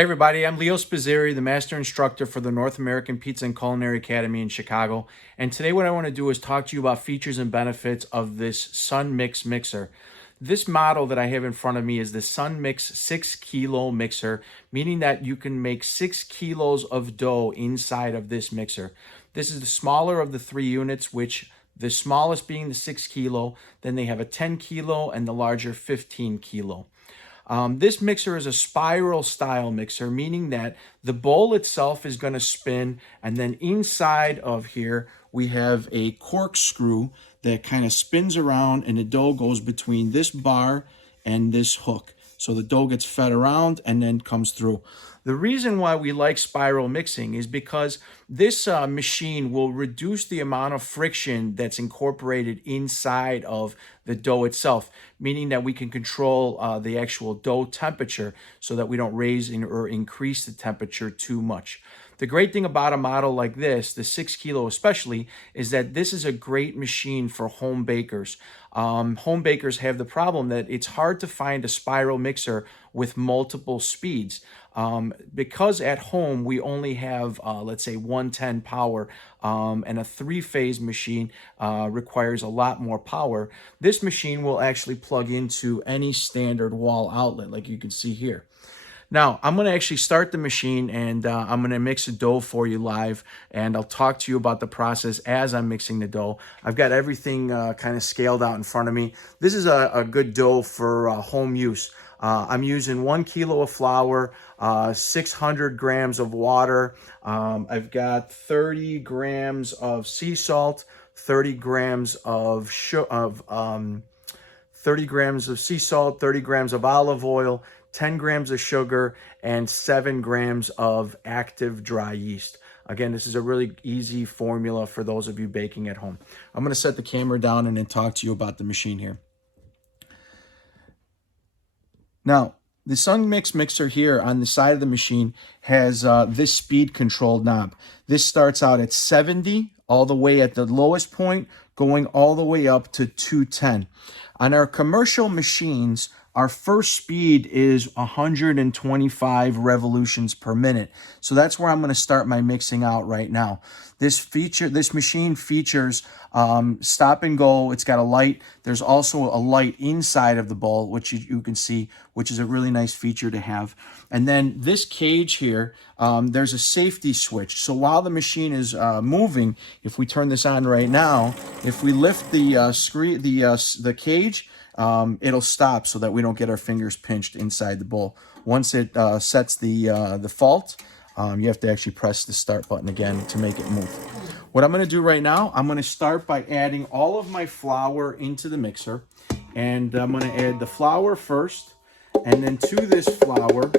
Hi, everybody. I'm Leo Spazzeri, the Master Instructor for the North American Pizza and Culinary Academy in Chicago. And today, what I want to do is talk to you about features and benefits of this Sun Mix mixer. This model that I have in front of me is the Sun Mix 6 kilo mixer, meaning that you can make 6 kilos of dough inside of this mixer. This is the smaller of the three units, which the smallest being the 6 kilo, then they have a 10 kilo and the larger 15 kilo. This mixer is a spiral style mixer, meaning that the bowl itself is going to spin, and then inside of here we have a corkscrew that kind of spins around, and the dough goes between this bar and this hook. So the dough gets fed around and then comes through. The reason why we like spiral mixing is because this machine will reduce the amount of friction that's incorporated inside of the dough itself, meaning that we can control the actual dough temperature so that we don't raise or increase the temperature too much. The great thing about a model like this, the 6 kilo especially, is that this is a great machine for home bakers. Home bakers have the problem that it's hard to find a spiral mixer with multiple speeds. Because at home we only have, let's say, 110 power, and a three-phase machine requires a lot more power. This machine will actually plug into any standard wall outlet, like you can see here. Now, I'm going to actually start the machine, and I'm going to mix a dough for you live, and I'll talk to you about the process as I'm mixing the dough. I've got everything kind of scaled out in front of me. This is a good dough for home use. I'm using 1 kilo of flour, 600 grams of water. I've got 30 grams of sea salt, 30 grams of 30 grams of sea salt, 30 grams of olive oil, 10 grams of sugar, and 7 grams of active dry yeast. Again, this is a really easy formula for those of you baking at home. I'm going to set the camera down and then talk to you about the machine here. Now, the Sun Mix mixer here on the side of the machine has this speed control knob. This starts out at 70, all the way at the lowest point, going all the way up to 210. On our commercial machines, our first speed is 125 revolutions per minute. So that's where I'm going to start my mixing out right now. This machine features stop and go. It's got a light. There's also a light inside of the bowl, which you can see, which is a really nice feature to have. And then this cage here, there's a safety switch. So while the machine is moving, if we turn this on right now, if we lift the cage, it'll stop so that we don't get our fingers pinched inside the bowl. Once it sets the fault, you have to actually press the start button again to make it move. What I'm going to do right now, I'm going to start by adding all of my flour into the mixer. And I'm going to add the flour first. And then to this flour,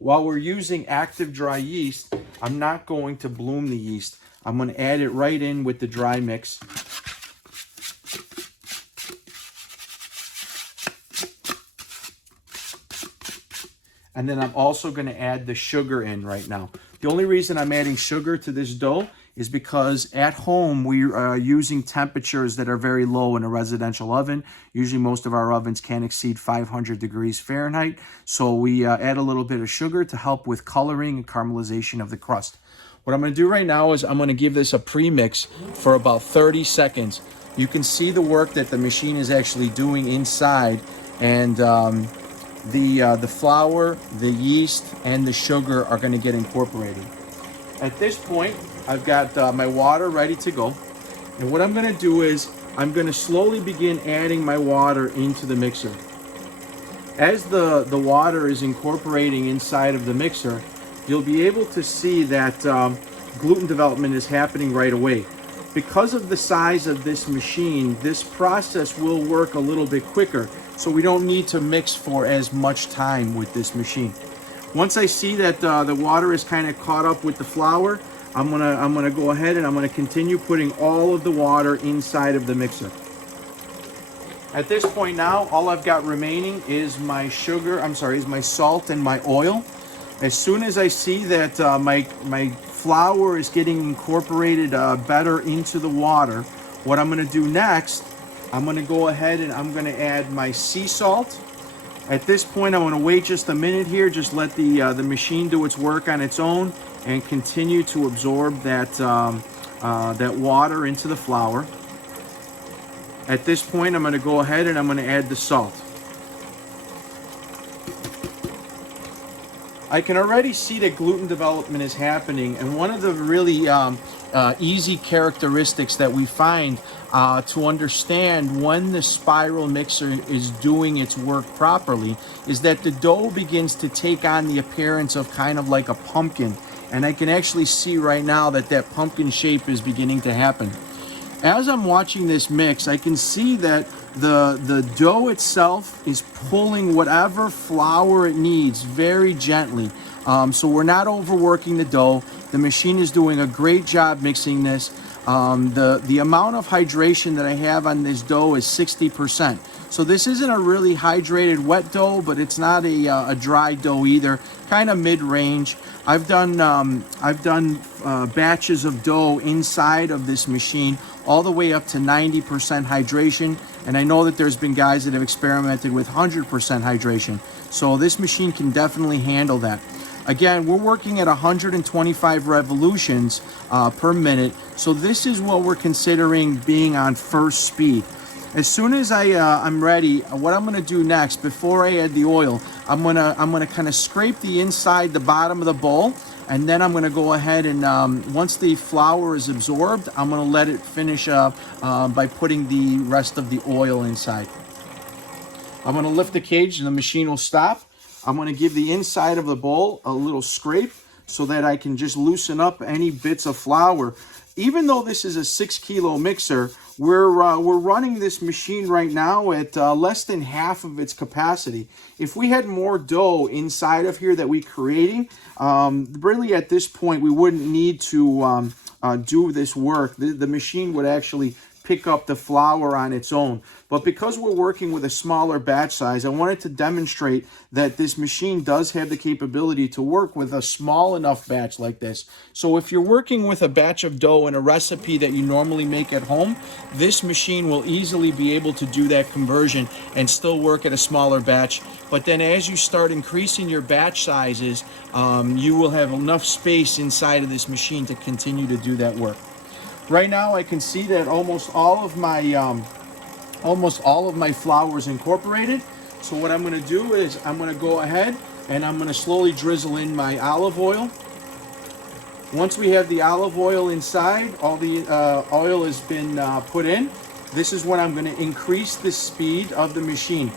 while we're using active dry yeast, I'm not going to bloom the yeast. I'm going to add it right in with the dry mix. And then I'm also going to add the sugar in right now. The only reason I'm adding sugar to this dough is because at home we are using temperatures that are very low in a residential oven. Usually most of our ovens can't exceed 500 degrees Fahrenheit. So we add a little bit of sugar to help with coloring and caramelization of the crust. What I'm going to do right now is I'm going to give this a pre-mix for about 30 seconds. You can see the work that the machine is actually doing inside, and the flour, the yeast, and the sugar are going to get incorporated. At this point, I've got my water ready to go. And what I'm going to do is I'm going to slowly begin adding my water into the mixer. As the water is incorporating inside of the mixer, you'll be able to see that gluten development is happening right away. Because of the size of this machine, this process will work a little bit quicker, so we don't need to mix for as much time with this machine. Once I see that the water is kind of caught up with the flour, I'm gonna go ahead and I'm gonna continue putting all of the water inside of the mixer. At this point now, all I've got remaining is my salt and my oil. As soon as I see that my flour is getting incorporated better into the water, what I'm going to do next, I'm going to go ahead and I'm going to add my sea salt, At this point, I'm going to wait just a minute here, just let the machine do its work on its own and continue to absorb that water into the flour. At this point, I'm going to go ahead and I'm going to add the salt. I can already see that gluten development is happening, and one of the really easy characteristics that we find to understand when the spiral mixer is doing its work properly is that the dough begins to take on the appearance of kind of like a pumpkin, and I can actually see right now that that pumpkin shape is beginning to happen. As I'm watching this mix, I can see that the dough itself is pulling whatever flour it needs very gently. So we're not overworking the dough. The machine is doing a great job mixing this. The amount of hydration that I have on this dough is 60%. So this isn't a really hydrated wet dough, but it's not a dry dough either. Kind of mid-range. I've done batches of dough inside of this machine all the way up to 90% hydration, and I know that there's been guys that have experimented with 100% hydration. So this machine can definitely handle that. Again, we're working at 125 revolutions per minute, so this is what we're considering being on first speed. As soon as I'm ready, what I'm going to do next, before I add the oil, I'm gonna kind of scrape the inside, the bottom of the bowl, and then I'm going to go ahead and once the flour is absorbed, I'm going to let it finish up by putting the rest of the oil inside. I'm going to lift the cage and the machine will stop. I'm going to give the inside of the bowl a little scrape so that I can just loosen up any bits of flour. Even though this is a 6-kilo mixer, we're running this machine right now at less than half of its capacity. If we had more dough inside of here that we're creating, really at this point we wouldn't need to do this work. The machine would actually pick up the flour on its own. But because we're working with a smaller batch size, I wanted to demonstrate that this machine does have the capability to work with a small enough batch like this. So if you're working with a batch of dough in a recipe that you normally make at home, this machine will easily be able to do that conversion and still work at a smaller batch. But then as you start increasing your batch sizes, you will have enough space inside of this machine to continue to do that work. Right now I can see that almost all of my flour is incorporated. So what I'm going to do is I'm going to go ahead and I'm going to slowly drizzle in my olive oil. Once we have the olive oil inside, all the oil has been put in, this is when I'm going to increase the speed of the machine.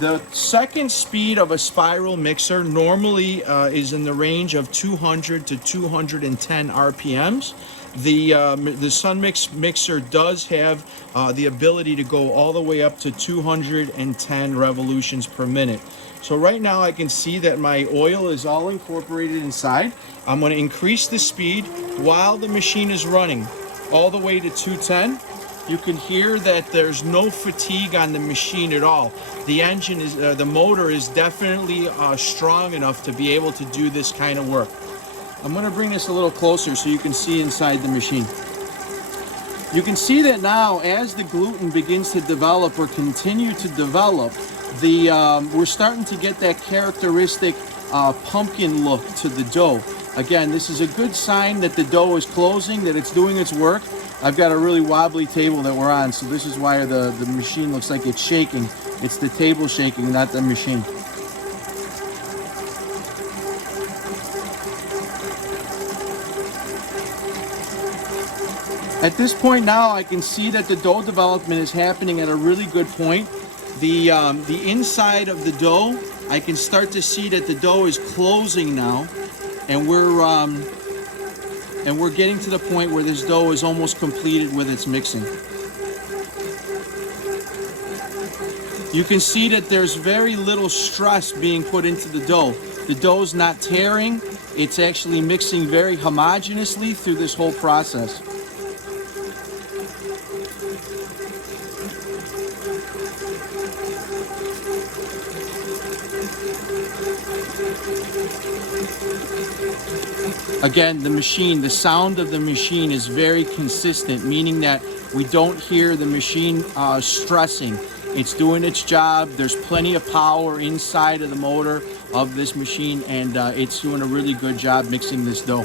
The second speed of a spiral mixer normally is in the range of 200 to 210 RPMs. The Sunmix mixer does have the ability to go all the way up to 210 revolutions per minute. So right now I can see that my oil is all incorporated inside. I'm going to increase the speed while the machine is running all the way to 210. You can hear that there's no fatigue on the machine at all. The engine is, the motor is definitely strong enough to be able to do this kind of work. I'm going to bring this a little closer so you can see inside the machine. You can see that now as the gluten begins to develop or continue to develop, we're starting to get that characteristic pumpkin look to the dough. Again, this is a good sign that the dough is closing, that it's doing its work. I've got a really wobbly table that we're on, so this is why the machine looks like it's shaking. It's the table shaking, not the machine. At this point now, I can see that the dough development is happening at a really good point. The inside of the dough, I can start to see that the dough is closing now, and we're getting to the point where this dough is almost completed with its mixing. You can see that there's very little stress being put into the dough. The dough's not tearing. It's actually mixing very homogeneously through this whole process. Again, the sound of the machine is very consistent, meaning that we don't hear the machine stressing. It's doing its job. There's plenty of power inside of the motor of this machine, and it's doing a really good job mixing this dough.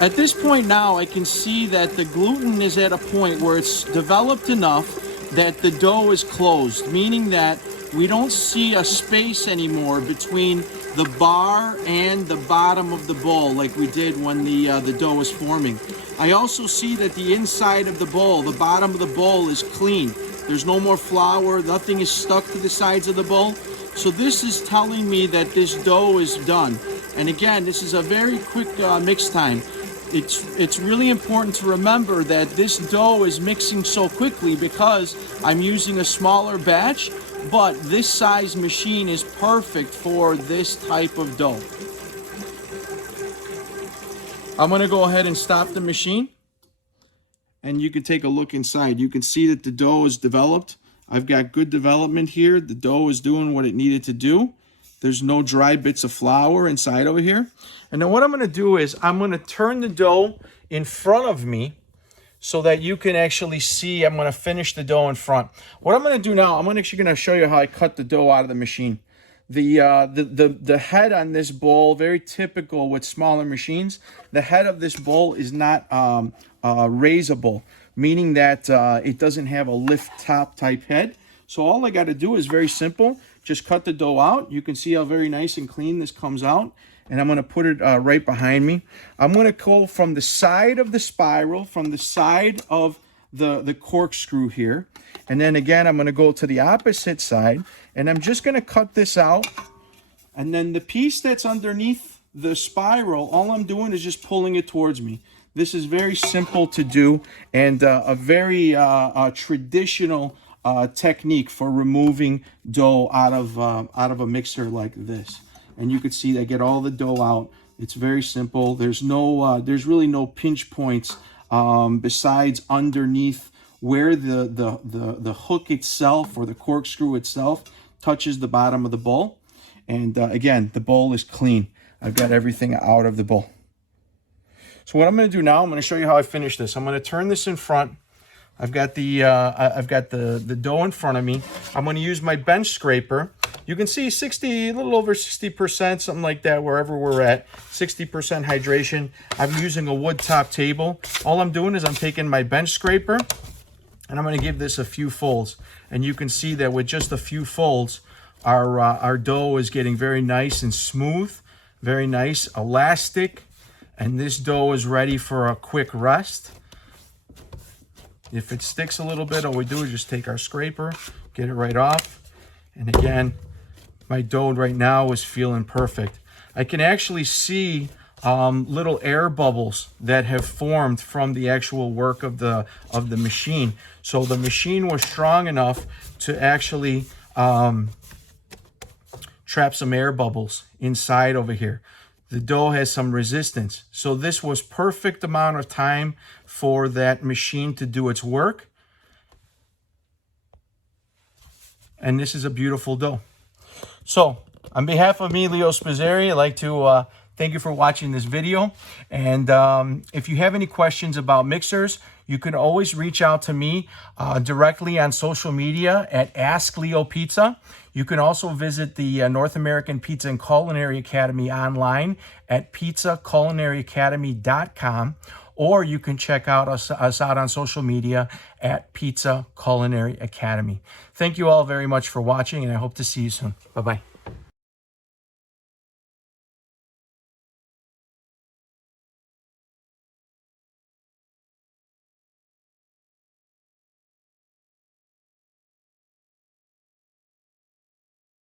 At this point now, I can see that the gluten is at a point where it's developed enough that the dough is closed, meaning that we don't see a space anymore between the bar and the bottom of the bowl like we did when the dough was forming. I also see that the inside of the bowl, the bottom of the bowl, is clean. There's no more flour, nothing is stuck to the sides of the bowl. So this is telling me that this dough is done. And again, this is a very quick mix time. It's really important to remember that this dough is mixing so quickly because I'm using a smaller batch, but this size machine is perfect for this type of dough. I'm going to go ahead and stop the machine, and you can take a look inside. You can see that the dough is developed. I've got good development here. The dough is doing what it needed to do. There's no dry bits of flour inside over here. And then what I'm going to do is I'm going to turn the dough in front of me so that you can actually see. I'm going to finish the dough in front. What I'm going to do now, I'm actually going to show you how I cut the dough out of the machine. The head on this bowl, very typical with smaller machines, the head of this bowl is not raisable, meaning that it doesn't have a lift top type head. So all I got to do is very simple. Just cut the dough out. You can see how very nice and clean this comes out. And I'm going to put it right behind me. I'm going to go from the side of the spiral, from the side of the corkscrew here. And then again, I'm going to go to the opposite side. And I'm just going to cut this out. And then the piece that's underneath the spiral, all I'm doing is just pulling it towards me. This is very simple to do and a very traditional technique for removing dough out of a mixer like this. And you can see I get all the dough out. It's very simple. There's really no pinch points besides underneath where the hook itself or the corkscrew itself touches the bottom of the bowl. And again, the bowl is clean. I've got everything out of the bowl. So what I'm going to do now, I'm going to show you how I finish this. I'm going to turn this in front. I've got the dough in front of me. I'm going to use my bench scraper. You can see 60, a little over 60%, something like that, wherever we're at. 60% hydration. I'm using a wood top table. All I'm doing is I'm taking my bench scraper and I'm going to give this a few folds. And you can see that with just a few folds, our dough is getting very nice and smooth, very nice, elastic, and this dough is ready for a quick rest. If it sticks a little bit, all we do is just take our scraper, get it right off. And again, my dough right now is feeling perfect. I can actually see little air bubbles that have formed from the actual work of the machine. So the machine was strong enough to actually trap some air bubbles inside over here. The dough has some resistance. So this was perfect amount of time for that machine to do its work. And this is a beautiful dough. So on behalf of me, Leo Spizzeri, I'd like to thank you for watching this video. And if you have any questions about mixers, you can always reach out to me directly on social media at Ask Leo Pizza. You can also visit the North American Pizza and Culinary Academy online at pizzaculinaryacademy.com, or you can check out us out on social media at Pizza Culinary Academy. Thank you all very much for watching, and I hope to see you soon. Bye-bye.